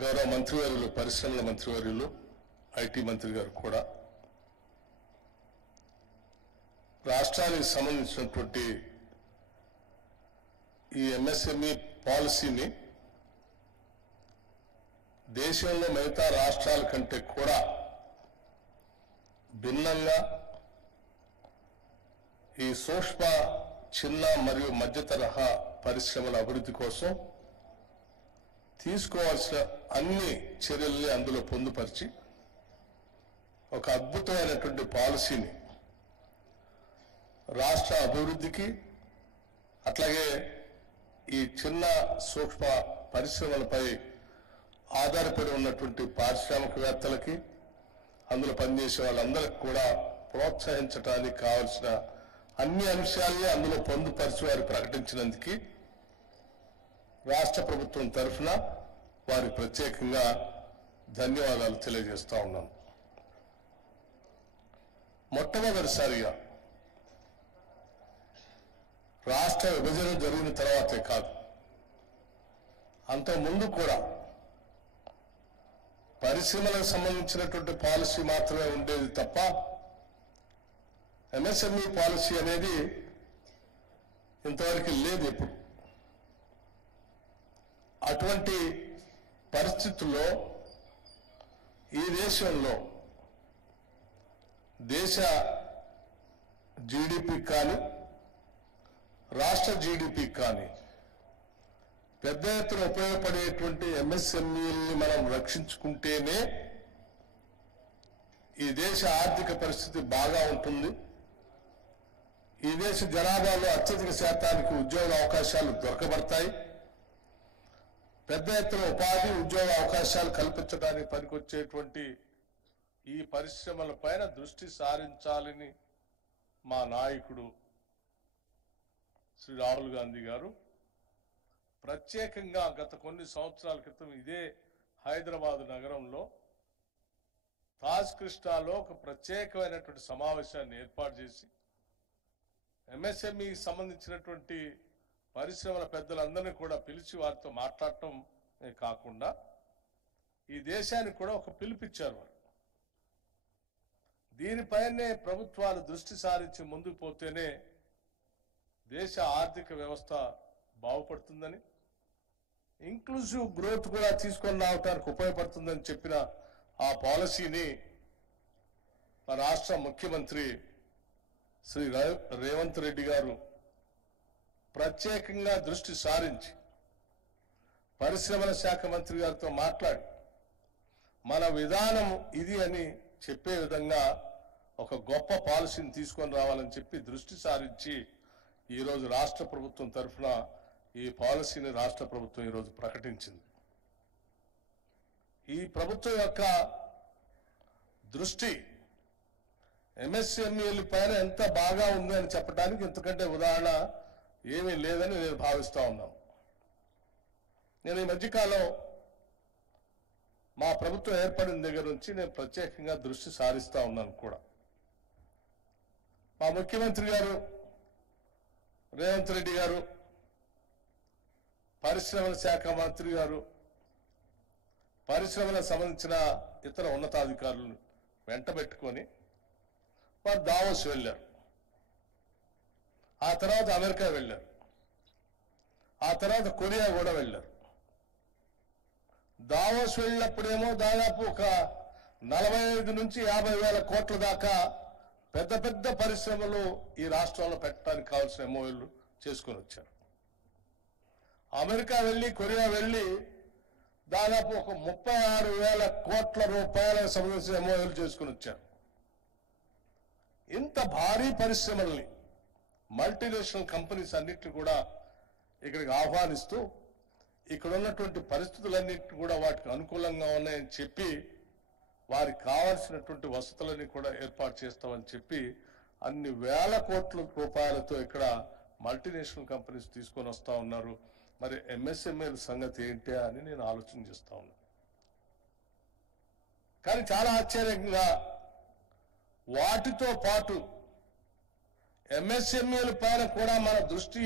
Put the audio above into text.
గౌరవ మంత్రివర్యులు పరిశ్రమల మంత్రివర్యులు ఐటీ మంత్రి గారు కూడా రాష్ట్రానికి సంబంధించినటువంటి ఈ ఎంఎస్ఎంఈ పాలసీని దేశంలో మిగతా రాష్ట్రాల కంటే కూడా భిన్నంగా ఈ సూక్ష్మ చిన్న మరియు మధ్య తరహా పరిశ్రమల అభివృద్ధి కోసం తీసుకోవాల్సిన అన్ని చర్యల్ని అందులో పొందుపరిచి ఒక అద్భుతమైనటువంటి పాలసీని రాష్ట్ర అభివృద్ధికి అట్లాగే ఈ చిన్న సూక్ష్మ పరిశ్రమలపై ఆధారపడి ఉన్నటువంటి పారిశ్రామికవేత్తలకి అందులో పనిచేసే వాళ్ళందరికీ కూడా ప్రోత్సహించడానికి కావాల్సిన అన్ని అంశాలని అందులో పొందుపరిచి వారు ప్రకటించినందుకు రాష్ట్ర ప్రభుత్వం తరఫున వారికి ప్రత్యేకంగా ధన్యవాదాలు తెలియజేస్తా ఉన్నాను. మొట్టమొదటిసారిగా రాష్ట్ర విభజన జరిగిన తర్వాతే కాదు, అంతకుముందు కూడా పరిశ్రమలకు సంబంధించినటువంటి పాలసీ మాత్రమే ఉండేది తప్ప ఎంఎస్ఎంఈ పాలసీ అనేది ఇంతవరకు లేదు. ఎప్పుడు అటువంటి పరిస్థితుల్లో ఈ దేశంలో దేశ జీడిపి కానీ రాష్ట్ర జీడిపి కానీ పెద్ద ఎత్తున ఉపయోగపడేటువంటి ఎంఎస్ఎంఈల్ని మనం రక్షించుకుంటేనే ఈ దేశ ఆర్థిక పరిస్థితి బాగా ఉంటుంది. ఈ దేశ జనాభాలో అత్యధిక శాతానికి ఉద్యోగ అవకాశాలు దొరకబడతాయి. పెద్ద ఎత్తున ఉపాధి ఉద్యోగ అవకాశాలు కల్పించడానికి పనికొచ్చేటువంటి ఈ పరిశ్రమల పైన దృష్టి సారించాలని మా నాయకుడు శ్రీ రాహుల్ గాంధీ గారు ప్రత్యేకంగా గత కొన్ని సంవత్సరాల క్రితం ఇదే హైదరాబాద్ నగరంలో తాజ్ కృష్ణాలో ఒక ప్రత్యేకమైనటువంటి సమావేశాన్ని ఏర్పాటు చేసి ఎంఎస్ఎంఈకి సంబంధించినటువంటి పరిశ్రమల పెద్దలందరినీ కూడా పిలిచి వారితో మాట్లాడటం కాకుండా ఈ దేశానికి కూడా ఒక పిలుపిచ్చారు. వారు దీనిపైనే ప్రభుత్వాలు దృష్టి సారించి ముందుకు పోతేనే దేశ ఆర్థిక వ్యవస్థ బాగుపడుతుందని, ఇంక్లూజివ్ గ్రోత్ కూడా తీసుకొని రావడానికి ఉపయోగపడుతుందని చెప్పిన ఆ పాలసీని మా రాష్ట్ర ముఖ్యమంత్రి శ్రీ రేవంత్ రెడ్డి గారు ప్రత్యేకంగా దృష్టి సారించి పరిశ్రమల శాఖ మంత్రి గారితో మాట్లాడి మన విధానం ఇది అని చెప్పే విధంగా ఒక గొప్ప పాలసీని తీసుకొని రావాలని చెప్పి దృష్టి సారించి ఈరోజు రాష్ట్ర ప్రభుత్వం తరఫున ఈ పాలసీని రాష్ట్ర ప్రభుత్వం ఈరోజు ప్రకటించింది. ఈ ప్రభుత్వం యొక్క దృష్టి ఎంఎస్ఎంఈల పైన ఎంత బాగా ఉంది అని చెప్పడానికి ఇంతకంటే ఉదాహరణ ఏమీ లేదని నేను భావిస్తా ఉన్నాను. నేను ఈ మధ్యకాలం మా ప్రభుత్వం ఏర్పడిన దగ్గర నుంచి నేను ప్రత్యేకంగా దృష్టి సారిస్తా ఉన్నాను కూడా. మా ముఖ్యమంత్రి గారు రేవంత్ రెడ్డి గారు, పరిశ్రమల శాఖ మంత్రి గారు, పరిశ్రమలకు సంబంధించిన ఇతర ఉన్నతాధికారులను వెంటబెట్టుకొని వారు దావోస్ వెళ్ళారు. ఆ తర్వాత అమెరికా వెళ్ళారు. ఆ తర్వాత కొరియా కూడా వెళ్ళారు. దావోస్ వెళ్ళినప్పుడేమో దాదాపు ఒక 45 నుంచి 50 వేల కోట్ల దాకా పెద్ద పెద్ద పరిశ్రమలు ఈ రాష్ట్రంలో పెట్టడానికి కావాల్సిన ఎంఓయూలు చేసుకొని వచ్చారు. అమెరికా వెళ్ళి కొరియా వెళ్ళి దాదాపు ఒక 36 వేల కోట్ల రూపాయలకు సంబంధించిన ఎంఓయూలు చేసుకుని వచ్చారు. ఇంత భారీ పరిశ్రమల్ని మల్టీనేషనల్ కంపెనీస్ అన్నిటిని కూడా ఇక్కడికి ఆహ్వానిస్తూ ఇక్కడ ఉన్నటువంటి పరిస్థితులన్నింటినీ కూడా వాటికి అనుకూలంగా ఉన్నాయని చెప్పి వారికి కావాల్సినటువంటి వసతులని కూడా ఏర్పాటు చేస్తామని చెప్పి అన్ని వేల కోట్ల రూపాయలతో ఇక్కడ మల్టీనేషనల్ కంపెనీస్ తీసుకొని వస్తా ఉన్నారు. మరి ఎంఎస్ఎంఈల సంగతి ఏంటి అని నేను ఆలోచన చేస్తా ఉన్నాను. కానీ చాలా ఆశ్చర్యంగా వాటితో పాటు ఎంఎస్ఎంఈల పైన కూడా మన దృష్టి